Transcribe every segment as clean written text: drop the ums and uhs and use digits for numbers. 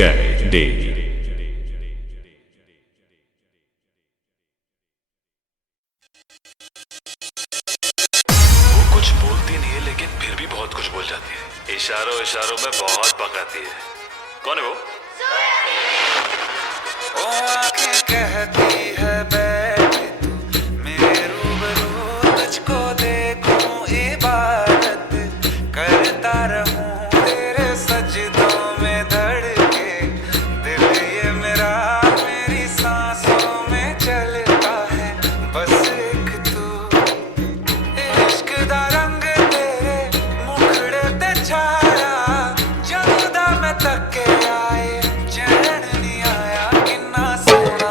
जय देव। वो कुछ बोलती नहीं है लेकिन फिर भी बहुत कुछ बोल जाती है। इशारों इशारों में बहुत पकाती है। कौन है वो? आंखें कहती है बैठ तू मेरे रूबरू, तुझको देखूं इबादत करता रहूं तेरे सजदों में धड़के दिल ये मेरा मेरी सांसों में चलता है बस एक तू। इश्क दा रंग तेरे मुखड़े ते छाया जदों दा मैं तके आए चैन नहीं आया। किन्ना सोना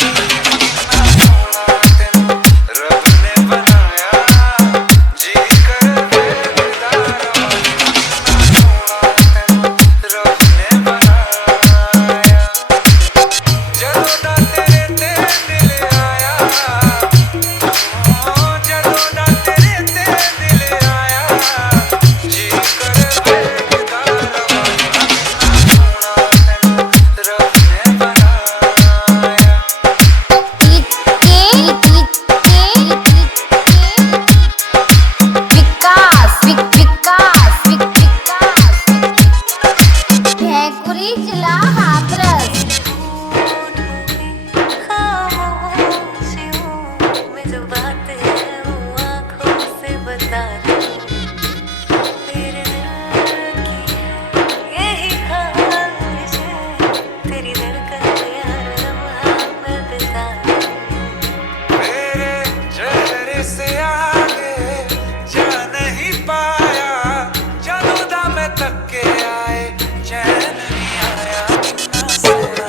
किन्ना सोना तेनू रब ने बनाया, जी कर बेदार किन्ना सोना तेनू रब ने बनाया। जदों दा तेरे ते दिल आया, जदों दा तेरे ते दिल आया, जी कर बेदार किन्ना सोना तेनू रब ने बनाया। भैंकुरी जिला हाथरस। में जो बातें हैं वो आँखों से बता दो, तेरे दिल की यही ख्वाहिश है, तेरी धड़कन में हर लम्हा मैं बिता दूं। मेरे चेहरे से आगे जा नहीं पाया, जदों दा मैं तके आए चैन नहीं आया। किन्ना सोना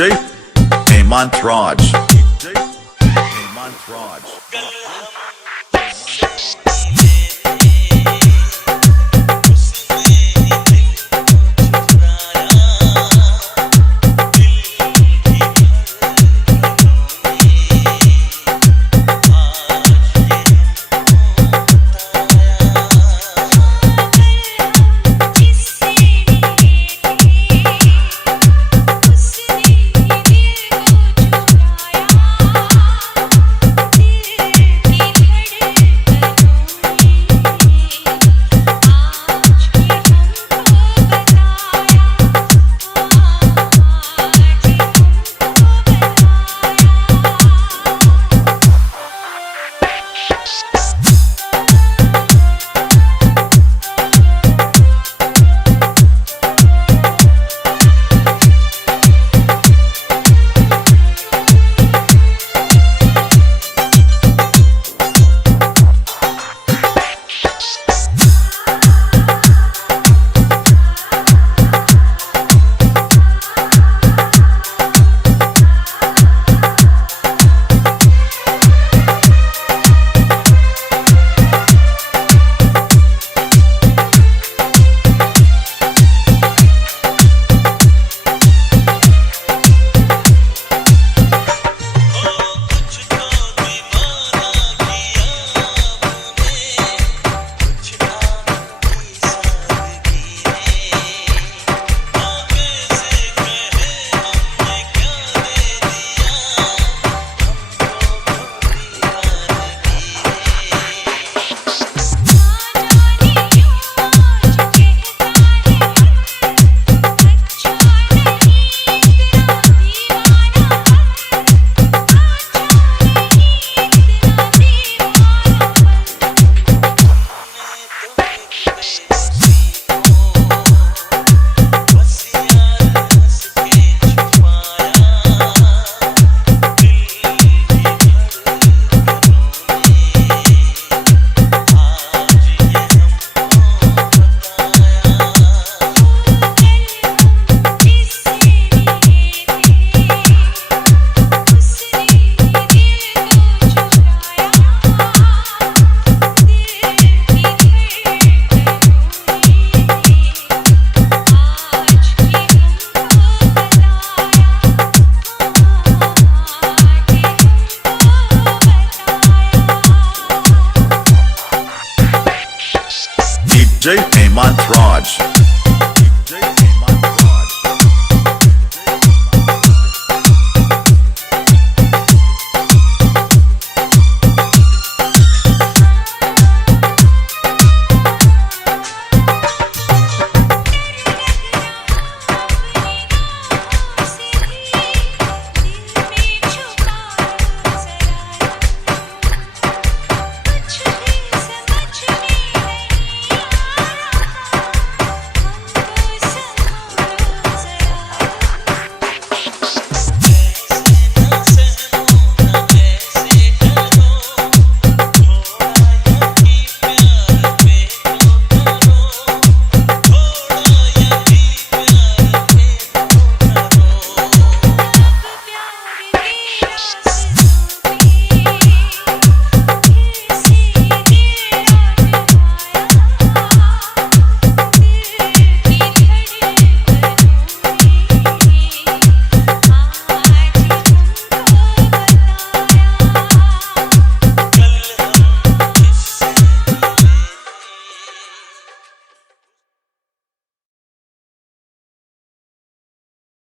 DJ Hemant Raj. DJ Hemant Raj. DJ Hemant Raj. DJ